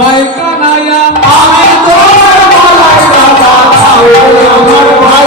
গলায় কানায়া আমি তোর গলায় কানায়া আমার ভাই